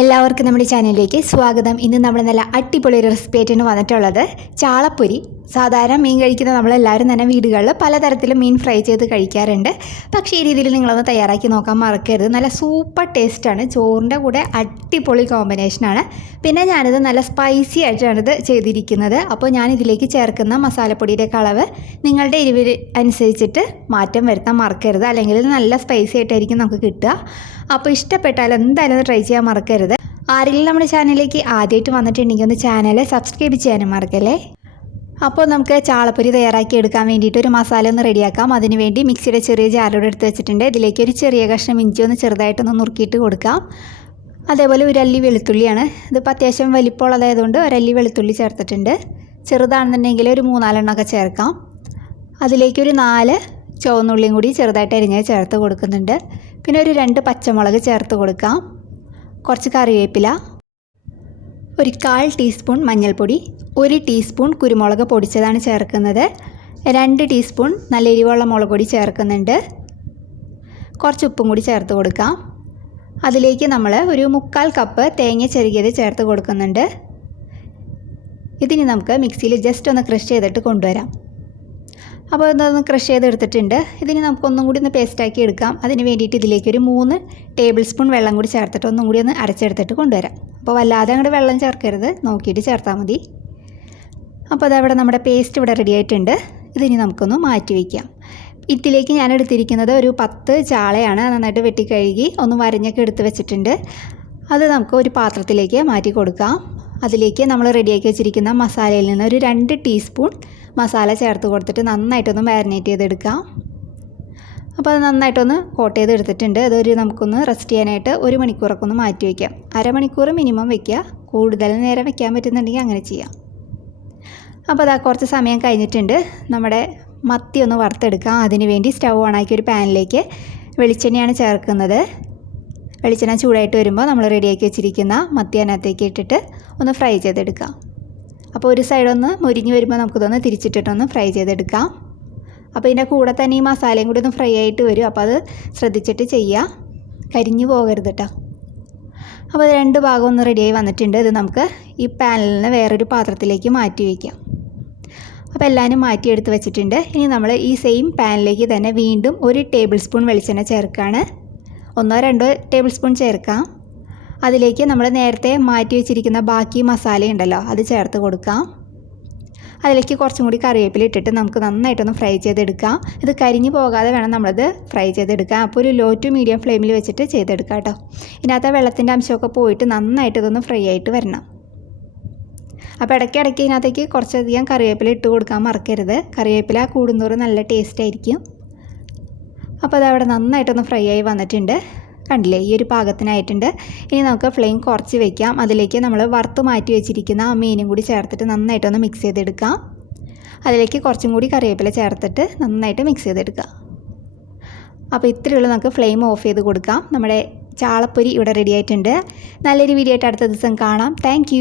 എല്ലാവർക്കും നമ്മുടെ ചാനലിലേക്ക് സ്വാഗതം. ഇന്ന് നമ്മൾ നല്ല അടിപൊളി ഒരു റെസിപ്പി ആയിട്ടാണ് വന്നിട്ടുള്ളത്. ചാളപ്പൊരി. സാധാരണ മീൻ കഴിക്കുന്ന നമ്മളെല്ലാവരും തന്നെ വീടുകളിൽ പലതരത്തിലും മീൻ ഫ്രൈ ചെയ്ത് കഴിക്കാറുണ്ട്. പക്ഷേ ഈ രീതിയിൽ നിങ്ങളൊന്ന് തയ്യാറാക്കി നോക്കാൻ മറക്കരുത്. നല്ല സൂപ്പർ ടേസ്റ്റാണ്. ചോറിൻ്റെ കൂടെ അടിപൊളി കോമ്പിനേഷനാണ്. പിന്നെ ഞാനിത് നല്ല സ്പൈസി ആയിട്ടാണിത് ചെയ്തിരിക്കുന്നത്. അപ്പോൾ ഞാനിതിലേക്ക് ചേർക്കുന്ന മസാലപ്പൊടിയുടെ അളവ് നിങ്ങളുടെ എരിവ് അനുസരിച്ചിട്ട് മാറ്റം വരുത്താൻ മറക്കരുത്. അല്ലെങ്കിൽ ഇത് നല്ല സ്പൈസി ആയിട്ടായിരിക്കും നമുക്ക് കിട്ടുക. അപ്പോൾ ഇഷ്ടപ്പെട്ടാൽ എന്തായാലും ഒന്ന് ട്രൈ ചെയ്യാൻ മറക്കരുത്. ആരെങ്കിലും നമ്മുടെ ചാനലിലേക്ക് ആദ്യമായിട്ട് വന്നിട്ടുണ്ടെങ്കിൽ ഒന്ന് ചാനൽ സബ്സ്ക്രൈബ് ചെയ്യാനും മറക്കല്ലേ. അപ്പോൾ നമുക്ക് ചാളപ്പൊരി തയ്യാറാക്കി എടുക്കാൻ വേണ്ടിയിട്ട് ഒരു മസാല ഒന്ന് റെഡിയാക്കാം. അതിന് വേണ്ടി മിക്സിയുടെ ചെറിയ ജാറോടെ എടുത്ത് വെച്ചിട്ടുണ്ട്. ഇതിലേക്ക് ഒരു ചെറിയ കഷ്ണം ഇഞ്ചി ഒന്ന് ചെറുതായിട്ടൊന്ന് നുറുക്കിയിട്ട് കൊടുക്കാം. അതേപോലെ ഒരു അല്ലി വെളുത്തുള്ളിയാണ്. ഇതിപ്പോൾ അത്യാവശ്യം വലിപ്പമുള്ളതായതുകൊണ്ട് ഒരല്ലി വെളുത്തുള്ളി ചേർത്തിട്ടുണ്ട്. ചെറുതാണെന്നുണ്ടെങ്കിൽ ഒരു 3-4 ചേർക്കാം. അതിലേക്ക് ഒരു 4 ചുവന്നുള്ളിയും കൂടി ചെറുതായിട്ട് അരിഞ്ഞ് ചേർത്ത് കൊടുക്കുന്നുണ്ട്. പിന്നെ ഒരു 2 പച്ചമുളക് ചേർത്ത് കൊടുക്കാം. കുറച്ച് കറിവേപ്പില, ഒരു 1/4 ടീസ്പൂൺ മഞ്ഞൾപ്പൊടി, 1 ടീസ്പൂൺ കുരുമുളക് പൊടിച്ചതാണ് ചേർക്കുന്നത്, 2 ടീസ്പൂൺ നല്ല എരിവുള്ള മുളക് പൊടി ചേർക്കുന്നുണ്ട്. കുറച്ച് ഉപ്പും കൂടി ചേർത്ത് കൊടുക്കാം. അതിലേക്ക് നമ്മൾ ഒരു 3/4 കപ്പ് തേങ്ങ ചെറുകിയത് ചേർത്ത് കൊടുക്കുന്നുണ്ട്. ഇതിന് നമുക്ക് മിക്സിയിൽ ജസ്റ്റ് ഒന്ന് ക്രഷ് ചെയ്തിട്ട് കൊണ്ടുവരാം. അപ്പോൾ ഇതൊന്ന് ക്രഷ് ചെയ്തെടുത്തിട്ടുണ്ട്. ഇതിന് നമുക്കൊന്നും കൂടി ഒന്ന് പേസ്റ്റാക്കി എടുക്കാം. അതിന് വേണ്ടിയിട്ട് ഇതിലേക്ക് ഒരു 3 ടേബിൾ സ്പൂൺ വെള്ളം കൂടി ചേർത്തിട്ട് ഒന്നും കൂടി ഒന്ന് അരച്ചെടുത്തിട്ട് കൊണ്ടുവരാം. അപ്പോൾ വല്ലാതെ അങ്ങോട്ട് വെള്ളം ചേർക്കരുത്, നോക്കിയിട്ട് ചേർത്താൽ മതി. അപ്പോൾ അതവിടെ നമ്മുടെ പേസ്റ്റ് ഇവിടെ റെഡി ആയിട്ടുണ്ട്. ഇതിനി നമുക്കൊന്ന് മാറ്റി വയ്ക്കാം. ഇതിലേക്ക് ഞാൻ എടുത്തിരിക്കുന്നത് ഒരു 10 ചാളയാണ്. നന്നായിട്ട് വെട്ടിക്കഴുകി ഒന്ന് വരഞ്ഞൊക്കെ എടുത്ത് വെച്ചിട്ടുണ്ട്. അത് നമുക്ക് ഒരു പാത്രത്തിലേക്ക് മാറ്റി കൊടുക്കാം. അതിലേക്ക് നമ്മൾ റെഡിയാക്കി വെച്ചിരിക്കുന്ന മസാലയിൽ നിന്ന് ഒരു 2 ടീസ്പൂൺ മസാല ചേർത്ത് കൊടുത്തിട്ട് നന്നായിട്ടൊന്ന് മാരിനേറ്റ് ചെയ്തെടുക്കാം. അപ്പോൾ അത് നന്നായിട്ടൊന്ന് കോട്ട് ചെയ്തെടുത്തിട്ടുണ്ട്. അതൊരു നമുക്കൊന്ന് റെസ്റ്റ് ചെയ്യാനായിട്ട് 1 മണിക്കൂറൊക്കെ ഒന്ന് മാറ്റി വയ്ക്കാം. അരമണിക്കൂർ മിനിമം വയ്ക്കുക. കൂടുതൽ നേരം വയ്ക്കാൻ പറ്റുന്നുണ്ടെങ്കിൽ അങ്ങനെ ചെയ്യാം. അപ്പോൾ അതാ കുറച്ച് സമയം കഴിഞ്ഞിട്ടുണ്ട്. നമ്മുടെ മത്തി ഒന്ന് വറുത്തെടുക്കാം. അതിന് വേണ്ടി സ്റ്റൗ ഓണാക്കി ഒരു പാനിലേക്ക് വെളിച്ചെണ്ണയാണ് ചേർക്കുന്നത്. വെളിച്ചെണ്ണ ചൂടായിട്ട് വരുമ്പോൾ നമ്മൾ റെഡിയാക്കി വെച്ചിരിക്കുന്ന മത്തി അതിനകത്തേക്ക് ഇട്ടിട്ട് ഒന്ന് ഫ്രൈ ചെയ്തെടുക്കാം. അപ്പോൾ ഒരു സൈഡൊന്ന് മുരിഞ്ഞ് വരുമ്പോൾ നമുക്കിതൊന്ന് തിരിച്ചിട്ടിട്ടൊന്ന് ഫ്രൈ ചെയ്തെടുക്കാം. അപ്പോൾ ഇതിൻ്റെ കൂടെ തന്നെ ഈ മസാലയും കൂടി ഒന്ന് ഫ്രൈ ആയിട്ട് വരും. അപ്പോൾ അത് ശ്രദ്ധിച്ചിട്ട് ചെയ്യുക, കരിഞ്ഞു പോകരുത് കേട്ടോ. അപ്പോൾ 2 ഭാഗം ഒന്ന് റെഡിയായി വന്നിട്ടുണ്ട്. ഇത് നമുക്ക് ഈ പാനിൽ നിന്ന് വേറൊരു പാത്രത്തിലേക്ക് മാറ്റി വയ്ക്കാം. അപ്പോൾ എല്ലാവരും മാറ്റിയെടുത്ത് വെച്ചിട്ടുണ്ട്. ഇനി നമ്മൾ ഈ സെയിം പാനിലേക്ക് തന്നെ വീണ്ടും 1 ടേബിൾ സ്പൂൺ വെളിച്ചെണ്ണ ചേർക്കുകയാണ്. 1-2 ടേബിൾ സ്പൂൺ ചേർക്കാം. അതിലേക്ക് നമ്മൾ നേരത്തെ മാറ്റി വെച്ചിരിക്കുന്ന ബാക്കി മസാല ഉണ്ടല്ലോ, അത് ചേർത്ത് കൊടുക്കാം. അതിലേക്ക് കുറച്ചും കൂടി കറിവേപ്പില ഇട്ടിട്ട് നമുക്ക് നന്നായിട്ടൊന്ന് ഫ്രൈ ചെയ്തെടുക്കാം. ഇത് കരിഞ്ഞു പോകാതെ വേണം നമ്മളത് ഫ്രൈ ചെയ്തെടുക്കാം. അപ്പോൾ ഒരു ലോ ടു മീഡിയം ഫ്ലെയിമിൽ വെച്ചിട്ട് ചെയ്തെടുക്കാം കേട്ടോ. ഇതിനകത്ത് വെള്ളത്തിൻ്റെ അംശമൊക്കെ പോയിട്ട് നന്നായിട്ട് ഇതൊന്ന് ഫ്രൈ ആയിട്ട് വരണം. അപ്പോൾ ഇടയ്ക്കിടയ്ക്ക് ഇതിനകത്തേക്ക് കുറച്ചധികം കറിവേപ്പില ഇട്ട് കൊടുക്കാൻ മറക്കരുത്. കറിവേപ്പില കൂടുന്തോറും നല്ല ടേസ്റ്റ് ആയിരിക്കും. അപ്പോൾ അതവിടെ നന്നായിട്ടൊന്ന് ഫ്രൈ ആയി വന്നിട്ടുണ്ട്. കണ്ടില്ലേ, ഈ ഒരു പാകത്തിനായിട്ടുണ്ട്. ഇനി നമുക്ക് ഫ്ലെയിം കുറച്ച് വയ്ക്കാം. അതിലേക്ക് നമ്മൾ വറുത്ത് മാറ്റി വെച്ചിരിക്കുന്ന ആ മീനും കൂടി ചേർത്തിട്ട് നന്നായിട്ടൊന്ന് മിക്സ് ചെയ്തെടുക്കാം. അതിലേക്ക് കുറച്ചും കൂടി കറിവേപ്പില ചേർത്തിട്ട് നന്നായിട്ട് മിക്സ് ചെയ്തെടുക്കുക. അപ്പോൾ ഇത്രയുള്ള നമുക്ക് ഫ്ലെയിം ഓഫ് ചെയ്ത് കൊടുക്കാം. നമ്മുടെ ചാളപ്പൊരി ഇവിടെ റെഡി ആയിട്ടുണ്ട്. നല്ലൊരു വീഡിയോ ആയിട്ട് അടുത്ത ദിവസം കാണാം. താങ്ക്